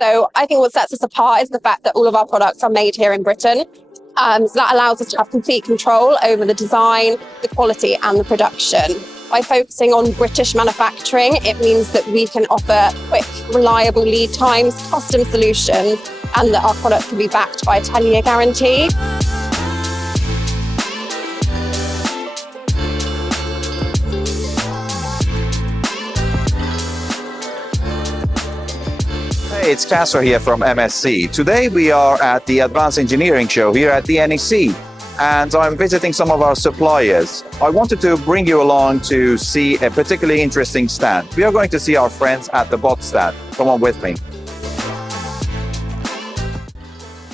So I think what sets us apart is the fact that all of our products are made here in Britain. So that allows us to have complete control over the design, the quality and the production. By focusing on British manufacturing, it means that we can offer quick, reliable lead times, custom solutions, and that our products can be backed by a 10-year guarantee. Hey, it's Casper here from MSC. Today we are at the Advanced Engineering Show here at the NEC, and I'm visiting some of our suppliers. I wanted to bring you along to see a particularly interesting stand. We are going to see our friends at the Bott stand. Come on with me.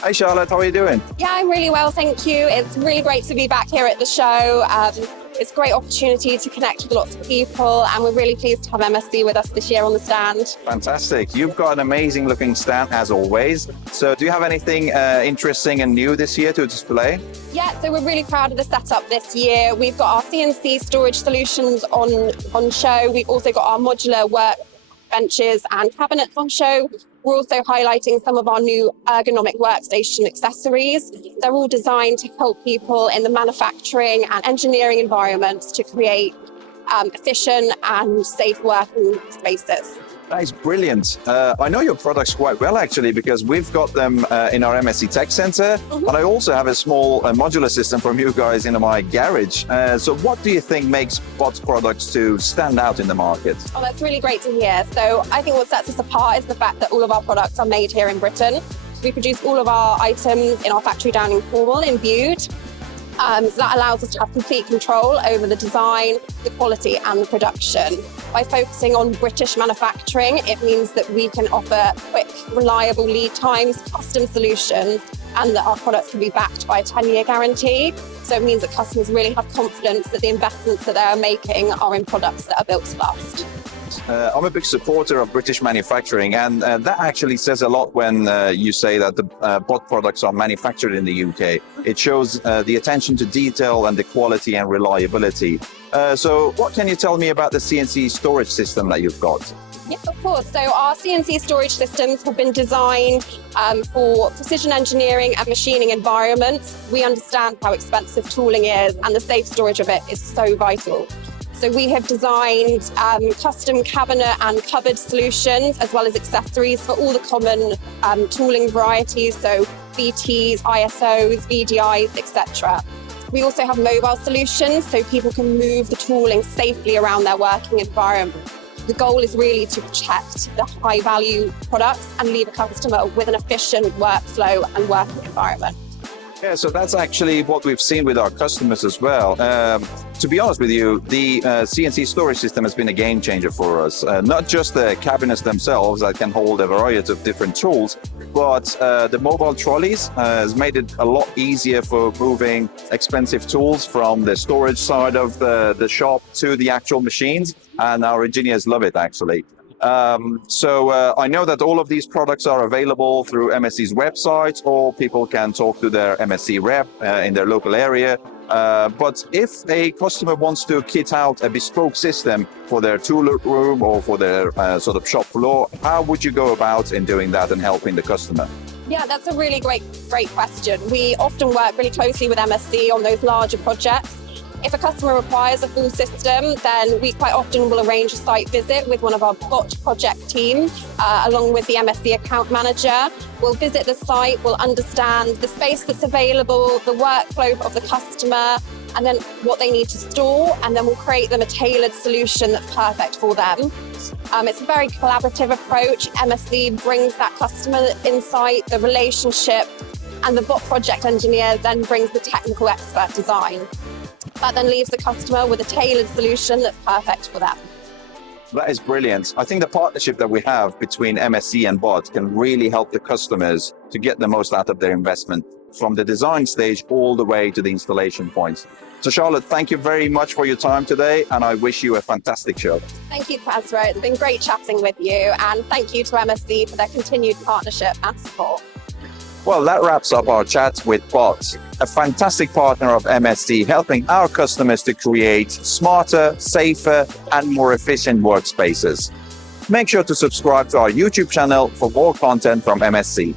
Hi Charlotte, how are you doing? Yeah, I'm really well, thank you. It's really great to be back here at the show. It's a great opportunity to connect with lots of people, and we're really pleased to have MSC with us this year on the stand. Fantastic. You've got an amazing looking stand as always. So do you have anything interesting and new this year to display? Yeah, so we're really proud of the setup this year. We've got our CNC storage solutions on show. We've also got our modular work benches and cabinets on show. We're also highlighting some of our new ergonomic workstation accessories. They're all designed to help people in the manufacturing and engineering environments to create efficient and safe working spaces. That is brilliant. I know your products quite well, actually, because we've got them in our MSC Tech Center. And I also have a small modular system from you guys in my garage. So what do you think makes Bott's products to stand out in the market? Oh, that's really great to hear. So I think what sets us apart is the fact that all of our products are made here in Britain. We produce all of our items in our factory down in Cornwall, in Bute. So that allows us to have complete control over the design, the quality and the production. By focusing on British manufacturing, it means that we can offer quick, reliable lead times, custom solutions, and that our products can be backed by a 10-year guarantee. So it means that customers really have confidence that the investments that they are making are in products that are built to last. I'm a big supporter of British manufacturing, and that actually says a lot when you say that the Bott products are manufactured in the UK. It shows the attention to detail and the quality and reliability. So what can you tell me about the CNC storage system that you've got? Yes, of course. So our CNC storage systems have been designed for precision engineering and machining environments. We understand how expensive tooling is, and the safe storage of it is so vital. So we have designed custom cabinet and cupboard solutions, as well as accessories for all the common tooling varieties, so VTs, ISOs, VDIs, etc. We also have mobile solutions, so people can move the tooling safely around their working environment. The goal is really to protect the high-value products and leave a customer with an efficient workflow and working environment. Yeah, so that's actually what we've seen with our customers as well. To be honest with you, the CNC storage system has been a game changer for us. Not just the cabinets themselves that can hold a variety of different tools, but the mobile trolleys has made it a lot easier for moving expensive tools from the storage side of the shop to the actual machines, and our engineers love it actually. So I know that all of these products are available through MSC's website, or people can talk to their MSC rep in their local area. But if a customer wants to kit out a bespoke system for their tool room or for their sort of shop floor, how would you go about in doing that and helping the customer? Yeah, that's a really great question. We often work really closely with MSC on those larger projects. If a customer requires a full system, then we quite often will arrange a site visit with one of our Bott project team, along with the MSC account manager. We'll visit the site, we'll understand the space that's available, the workflow of the customer, and then what they need to store, and then we'll create them a tailored solution that's perfect for them. It's a very collaborative approach. MSC brings that customer insight, the relationship, and the Bott project engineer then brings the technical expert design. That then leaves the customer with a tailored solution that's perfect for them. That is brilliant. I think the partnership that we have between MSC and Bott can really help the customers to get the most out of their investment, from the design stage all the way to the installation points. So Charlotte, thank you very much for your time today, and I wish you a fantastic show. Thank you, Kasra. It's been great chatting with you, and thank you to MSC for their continued partnership and support. Well, that wraps up our chat with Bott, a fantastic partner of MSC, helping our customers to create smarter, safer, and more efficient workspaces. Make sure to subscribe to our YouTube channel for more content from MSC.